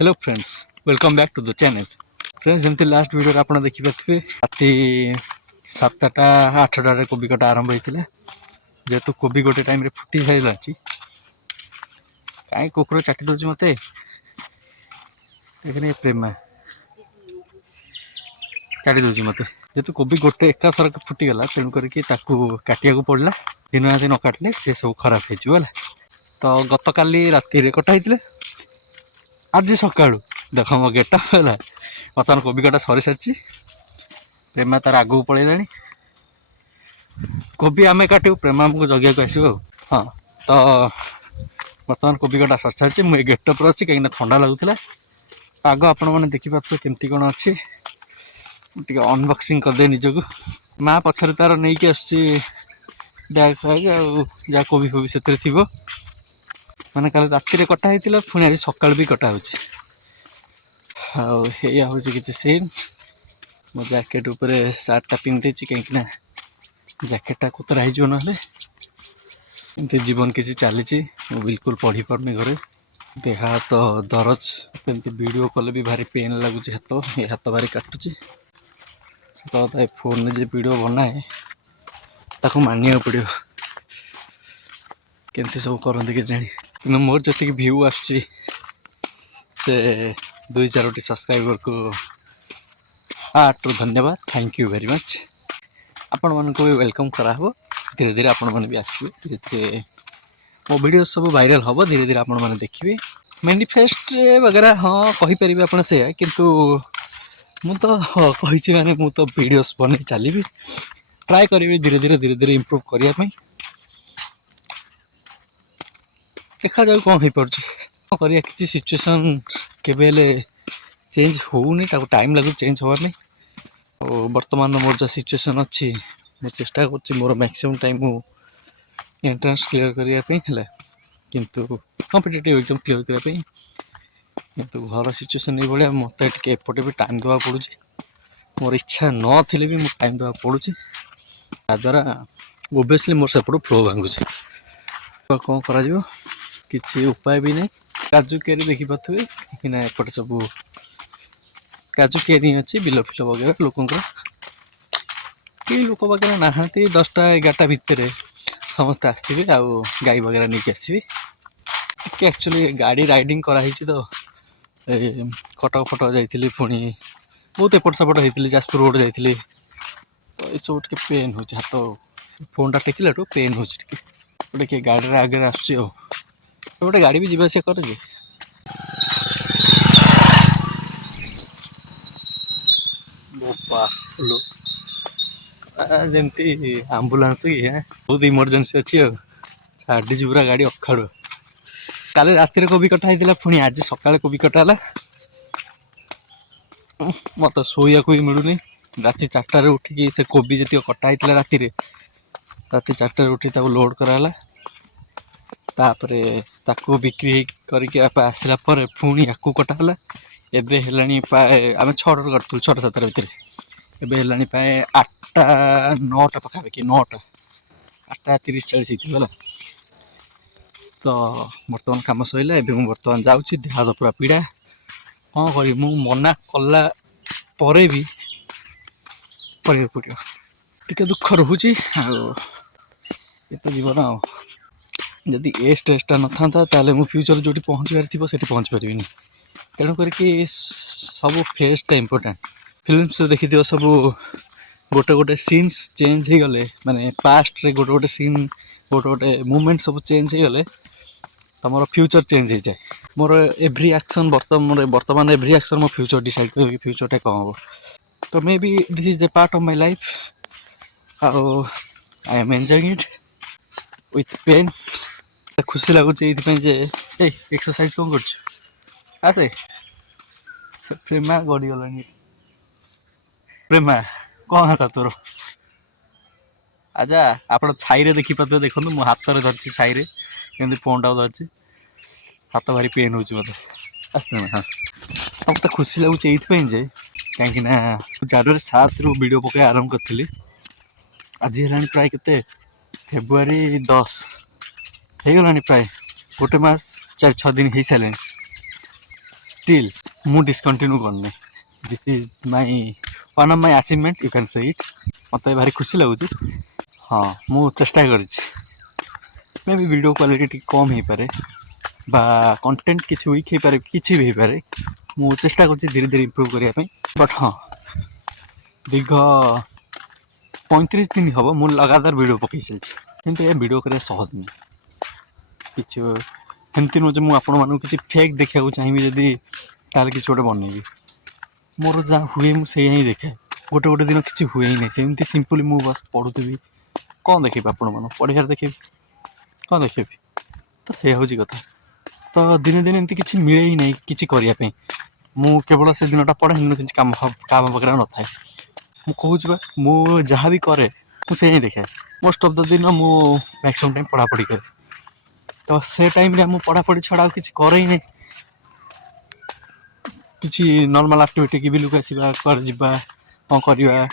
Hello friends, welcome back to the channel. Friends, जमती last video आप देखिपे राति 7टा 8टार कोबी कटा आरंभ होता जेहेतु कोबी गोटे टाइम फुटी सारा कहीं कुकुर चाटी दूसरी मत प्रेमा चाटी दूसरी मत जेहेतु कोबी गोटे एका थरक फुटीगला तेणुक काटिया पड़ा दिन राति न काटिले सी सब खराब हो तो गत काली राति कटाई आज सका देख मो गेट है बर्तमान कोबी कटा सरी सारी प्रेमा तार आगू पलैला कोबी आम काटू प्रेमा आमको जगिया आसो हाँ तो बर्तमान कोबी कटा सरी सारी मुझे गेट पर अच्छी कहीं ठंडा लगुला आग आपण मैंने देखिपे केमती कौन अच्छी अनबक्सिंग करदे निजक माँ पछर तार नहीं कि बैग फैग आ कोबी फोबी से थी मैंने कल राति कटा होता पुणी आज सका भी कटा हो कि सीन मो जैकेट उपर सार्टा पिंधे कहीं जैकेटा कोतरा हो ना जीवन किसी चली बिल्कुल पढ़ी पार्नी घरे देह हाथ दरज एमती वीडियो कले भी भारी पेन लगुच हाथ भारी काटुची तो फोन में जो वीडियो बनाए ताको मानिया पड़ो केमती सब करते कि जानी कि मोर जी व्यू आसे 2-4 सब्सक्राइबर को हार्ट धन्यवाद थैंक यू वेरी मच आपण मन को भी वेलकम कराहब धीरे धीरे आपण मैंने भी आसवे धीरे धीरे मो वीडियो सब वायरल हम धीरे धीरे आपण मैंने देखिए मैनिफेस्ट वगैरह हाँ कहीपर आप किंतु मु तो कही माने मु तो वीडियोस बन चली ट्राए करी धीरे धीरे इम्प्रूव करने देखा जाऊ कौन हो पार्छ करिया किसी सिचुएशन केबेले चेंज होनी टाइम लगू चेंज हवार नहीं और बर्तमान मोर जो सिचुएशन अच्छी मैं चेष्टा कर मोर मैक्सिमम टाइम मु एंट्रेंस क्लियर करने किंतु कॉम्पिटिटिव एग्जाम क्लियर करने किंतु घर सिचुएशन ये भाया मत एपटे भी टाइम देवा पड़ू मोर इच्छा नी भी मुझे टाइम देवा पड़ू ताद्वारा ओबियसली मोर सेपटू फ्लो भांगुच तो कौन करा किसी उपाय भी नहीं काजू केरी देखी पारे कहीं एपटे सब काजू केरी अच्छी बिल फिल वगैरह लोकंर कि लोक वगैरह नहांती 10टा 11टा भितर समस्ते आसवे आउ गाई वगैरह नहीं आसवे एक्चुअली गाड़ी राइडिंग कराई तो कटक फटक जाइली पुणी बहुत एपट सेपट होती जाजपुर रोड जाइली तो ये सब टे पेन हो हाथ फोन टा टेकिला पेन हो गोटे किए गाड़ी आगे आस गोटे गाड़ी भी जावास करे जमती आंबुलांस कि बहुत इमरजेंसी अच्छी छाड़ी पूरा गाड़ी अखाड़ुआ काली राति कोबी कटा होता पुणी आज सका कोबी कटा मत शोया भी मिलूनी राति 4टार उठिकी से कोबी जी कटा होता राति 4टार उठी लोड कराला तापरे ताकू बिक्री करके आसला पुणी या कटाला एबे हेलानी प्राय आम 6टार कटू 6टा 7टा भितर एबे हेलानी प्राय 8टा 9टा पखापाखि 9टा 8टा 30-40 होगा तो बर्तमान कम सैला एवं बर्तमान जाऊँगी देह हाथ पूरा पीड़ा हाँ करी मु मना कला परे भी पड़ो टे दुख रोचे ये तो जीवन जदि ए स्ट्रेसटा न था ताले मु फ्यूचर जो पहुँचबार थी से पहुँच पारि तेणुक सब फेसटा इम्पोर्टाट फिल्म्स देखी सब गोटे गोटे सीन्स चेंज हो गले माने पास्ट रे गोटे गोटे सीन गोटे गोटे मुवमेंट सब चेंज हो गले तुम फ्यूचर चेंज हो जाए मोर एव्री एक्शन बर्तमान एव्री एक्शन मो फ्यूचर डिसाइड कर फ्यूचरटा कौन हम तो maybe this is the part of my life I am enjoying it with pain खुशी लगुच ये एक्सरसाइज कौन कर आसे प्रेमा गड़ी गला प्रेमा कौन है तोर आजा आप छाई देखी पाते देखो मो हाथ में धरती छाई केमती फोन टा धरती हाथ भारी पेन हो मत हाँ मत खुशी लगुच ये कहीं 4/7 वीडियो पकड़ आरंभ करी आज है प्राय के फेब्रुआरी 10 हो गला प्राय गोटे मस 4-6 दिन हो सारे still ମୁଁ discontinue करने this is my one of my achievement you can say it मत भारी खुशी लगुच हाँ मु चेष्टा करिछि मे भी वीडियो क्वालिटी कम हो पारे बा कंटेंट किसी वीक हो पारे किसी भी हो पारे मु चेष्टा करिछि धीरे धीरे इम्प्रूव करने बट हाँ दीर्घ 35 दिन हम मु लगातार वीडियो पकई चलछि किंतु ये वीडियो करे सहज नहीं किसी एमती नुह मुझे आपण मानक किसी फेक देखा चाहिए जदि ताल कि गोटे बनैबी मोर जहाँ हुए मुझे ही देखे गोटे गोटे दिन किसी हुए ही नहीं सेमती सिंपली मु बस पढ़ुवी कौन देखेबी आपण मान पढ़ार देखेबी कौन देखेबी तो से हूँ कथा तो दिने दिने एमती किसी मिले ही नहीं किसी करने मु केवल से दिनटा पढ़े किसी काम काम वगैरह न थाए मु कहूँ मु जहाँ भी करे मुझे ही देखे मोस्ट ऑफ द दिन मु मैक्सिमम टाइम पढ़ापढ़ी करे तो से टाइम रे मु पढ़ापढ़ी छड़ा किसी करे ही नहीं किसी नॉर्मल एक्टिविटी की भी लुक आसवा कर जावा कौन करवा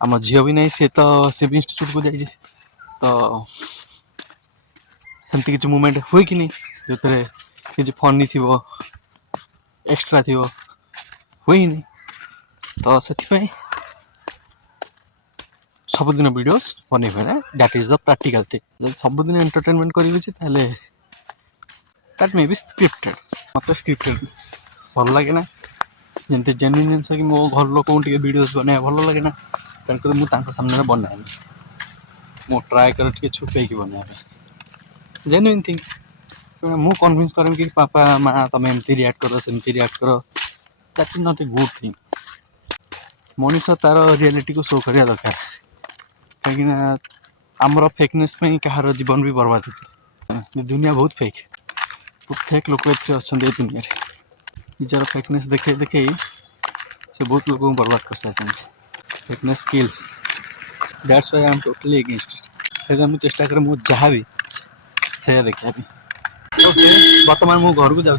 आम झील भी नहीं सी तो सी भी इंस्टीट्यूट को जाइए तो सेमती किसी मूवमेंट हुए कि नहीं जो किसी फनी थी एक्स्ट्रा थी हुए ही नहीं तो से सबुदिन वीडियोस बन that is the practical thing सबुदिन एंटरटेनमेंट करी दैट मे बी स्क्रिप्टेड मत स्क्रिप्टेड भल लगे ना जमी जेन्युइन जिन कि मो घर लोक वीडियोस बना भल लगे ना तेणुक मुझे सामने बनाए मो ट्राए कर छुपे बना जेन्युइन थिंग मु कन्विन्स करम कि पापा माँ तुम एमती रिएक्ट कर सेमती रिएक्ट कर that is not a good thing Manish तार रियलिटी को शो करिया दरकार कहीं आमर फेकनेस में कहार जीवन भी बर्बाद हो दुनिया बहुत फेक लोक अच्छा दुनिया निजार फेकनेस देखे देखे से बहुत लोग बर्बाद कर सारी fakeness skills that's why I am totally against it मुझे चेष्टा कर मु जहाँ भी से देखा ओके बर्तमान मु घर को जाऊँ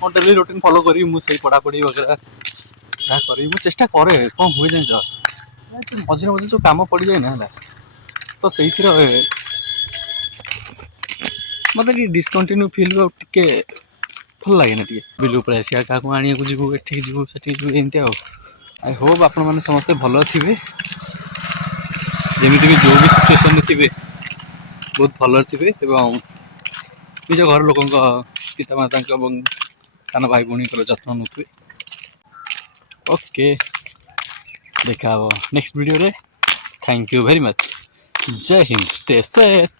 मो डेली रूटीन फॉलो करी मुझे पढ़ापढ़ी वगैरह क्या करी मुझे चेष्टा करे कौन हुए जाए मझे मझे जो कम पड़ जाए ना तो से मत डिस्कंटिन्यू फिल टे भल लगे ना टे बिल आसिया क्या आने को जीवु एठिक जीवु सेठी जीवु एमती आई होप आपण मैंने समस्ते भल थे जमी भी जो भी सिचुएसन थे बहुत भल थे निज घर लोक पितामाता सान भाई भूणी जत्न नौथे ओके देखा नेक्स्ट वीडियो रे थैंक यू वेरी मच जय हिंद स्टे सेफ।